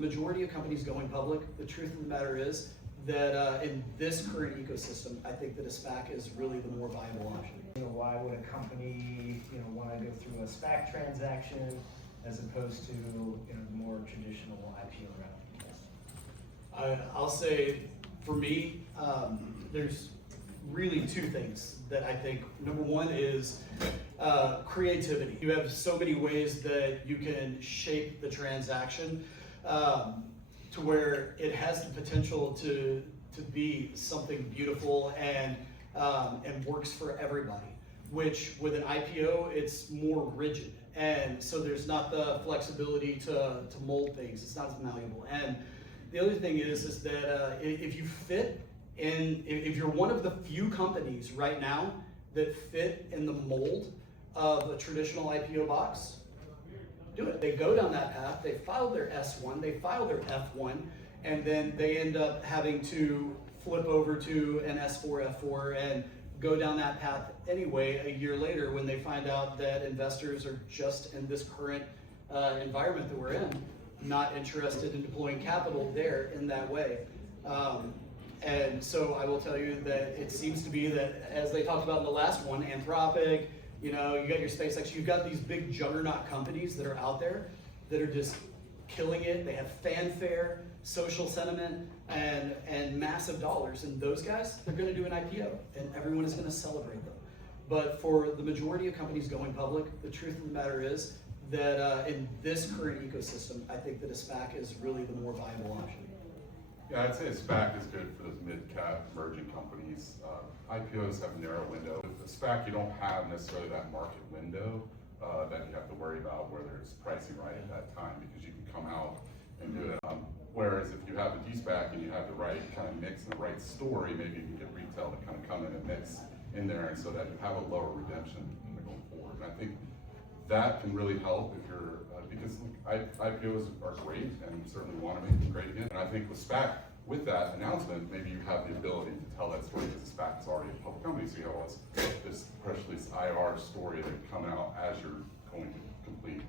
The majority of companies going public, the truth of the matter is that in this current ecosystem, I think that a SPAC is really the more viable option. Why would a company, want to go through a SPAC transaction as opposed to, the more traditional IPO route? I'll say, for me, there's really two things that I think. Number one is creativity. You have so many ways that you can shape the transaction to where it has the potential to be something beautiful and works for everybody. Which with an IPO, it's more rigid, and so there's not the flexibility to mold things. It's not as malleable. And the other thing is that if you fit in, if you're one of the few companies right now that fit in the mold of a traditional IPO box, do it. They go down that path, they file their S1, they file their F1, and then they end up having to flip over to an S4, F4, and go down that path anyway a year later when they find out that investors are just in this current environment that we're in, not interested in deploying capital there in that way. And so I will tell you that it seems to be that, as they talked about in the last one, Anthropic, you got your SpaceX, you've got these big juggernaut companies that are out there that are just killing it. They have fanfare, social sentiment, and massive dollars. And those guys, they're going to do an IPO, and everyone is going to celebrate them. But for the majority of companies going public, the truth of the matter is that in this current ecosystem, I think that a SPAC is really the more viable option. Yeah, I'd say a SPAC is good for those mid-cap emerging companies. IPOs have a narrow window. With a SPAC, you don't have necessarily that market window that you have to worry about whether it's pricing right at that time, because you can come out and do it. Whereas if you have a de-SPAC and you have the right kind of mix and the right story, maybe you can get retail to kind of come in and mix in there, and so that you have a lower redemption going forward. And I think that can really help if you're, because IPOs are great and certainly want to make them great again. And I think with SPAC, with that announcement, maybe you have the ability to tell that story because the SPAC is already a public company, so you have all this press release IR story that come out as you're going to complete